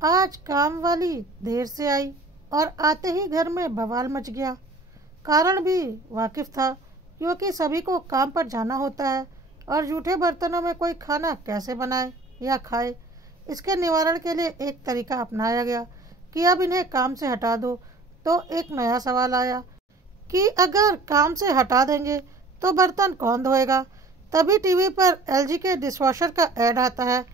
आज काम वाली देर से आई और आते ही घर में बवाल मच गया। कारण भी वाकिफ था, क्योंकि सभी को काम पर जाना होता है और जूठे बर्तनों में कोई खाना कैसे बनाए या खाए। इसके निवारण के लिए एक तरीका अपनाया गया कि अब इन्हें काम से हटा दो। तो एक नया सवाल आया कि अगर काम से हटा देंगे तो बर्तन कौन धोएगा। तभी टीवी पर एलजी के डिशवॉशर का ऐड आता है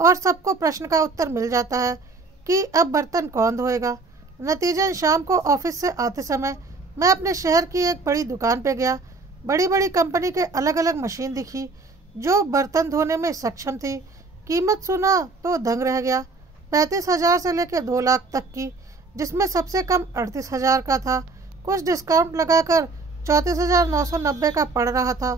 और सबको प्रश्न का उत्तर मिल जाता है कि अब बर्तन कौन धोएगा। नतीजन शाम को ऑफिस से आते समय मैं अपने शहर की एक बड़ी दुकान पे गया। बड़ी बड़ी कंपनी के अलग अलग मशीन दिखी जो बर्तन धोने में सक्षम थी। कीमत सुना तो दंग रह गया। 35,000 से लेकर 2 लाख तक की, जिसमें सबसे कम 38,000 का था। कुछ डिस्काउंट लगाकर 34,990 का पड़ रहा था।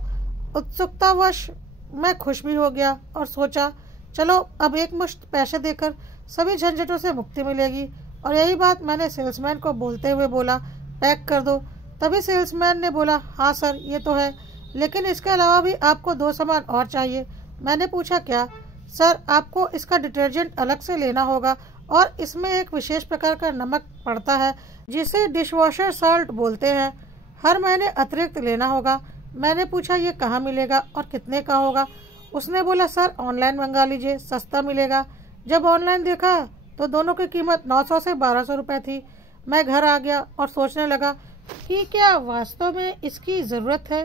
उत्सुकतावश मैं खुश भी हो गया और सोचा, चलो अब एक मुश्त पैसे देकर सभी झंझटों से मुक्ति मिलेगी। और यही बात मैंने सेल्समैन को बोलते हुए बोला, पैक कर दो। तभी सेल्समैन ने बोला, हाँ सर ये तो है, लेकिन इसके अलावा भी आपको 2 सामान और चाहिए। मैंने पूछा, क्या? सर आपको इसका डिटर्जेंट अलग से लेना होगा और इसमें एक विशेष प्रकार का नमक पड़ता है जिसे डिशवॉशर साल्ट बोलते हैं, हर महीने अतिरिक्त लेना होगा। मैंने पूछा, ये कहाँ मिलेगा और कितने का होगा? उसने बोला, सर ऑनलाइन मंगा लीजिए, सस्ता मिलेगा। जब ऑनलाइन देखा तो दोनों की कीमत 900 से 1200 रुपये थी। मैं घर आ गया और सोचने लगा कि क्या वास्तव में इसकी ज़रूरत है।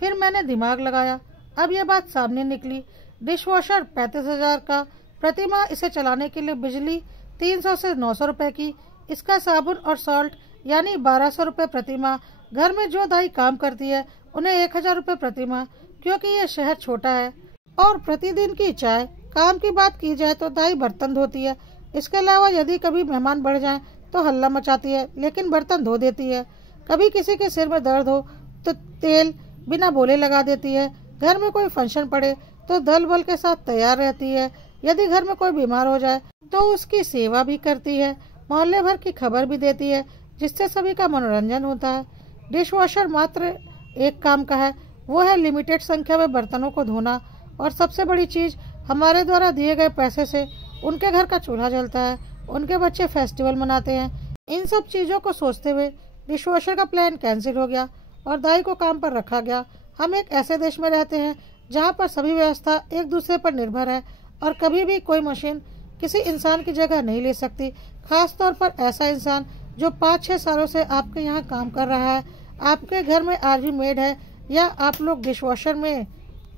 फिर मैंने दिमाग लगाया। अब यह बात सामने निकली। डिशवॉशर 35,000 का, प्रतिमाह इसे चलाने के लिए बिजली 300 से 900 रुपये की, इसका साबुन और सॉल्ट यानी 1200 रुपये प्रतिमाह। घर में जो दाई काम करती है उन्हें 1000 रुपये प्रतिमाह, क्योंकि ये शहर छोटा है। और प्रतिदिन की चाय। काम की बात की जाए तो दाई बर्तन धोती है। इसके अलावा यदि कभी मेहमान बढ़ जाएं तो हल्ला मचाती है, लेकिन बर्तन धो देती है। कभी किसी के सिर में दर्द हो तो तेल बिना बोले लगा देती है। घर में कोई फंक्शन पड़े तो दल बल के साथ तैयार रहती है। यदि घर में कोई बीमार हो जाए तो उसकी सेवा भी करती है। मोहल्ले भर की खबर भी देती है, जिससे सभी का मनोरंजन होता है। डिशवॉशर मात्र एक काम का है, वो है लिमिटेड संख्या में बर्तनों को धोना। और सबसे बड़ी चीज़, हमारे द्वारा दिए गए पैसे से उनके घर का चूल्हा जलता है, उनके बच्चे फेस्टिवल मनाते हैं। इन सब चीज़ों को सोचते हुए डिशवॉशर का प्लान कैंसिल हो गया और दाई को काम पर रखा गया। हम एक ऐसे देश में रहते हैं जहाँ पर सभी व्यवस्था एक दूसरे पर निर्भर है और कभी भी कोई मशीन किसी इंसान की जगह नहीं ले सकती। खास तौर पर ऐसा इंसान जो 5-6 सालों से आपके यहाँ काम कर रहा है। आपके घर में आज भी मेड है या आप लोग डिशवॉशर में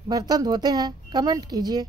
बर्तन धोते हैं? कमेंट कीजिए।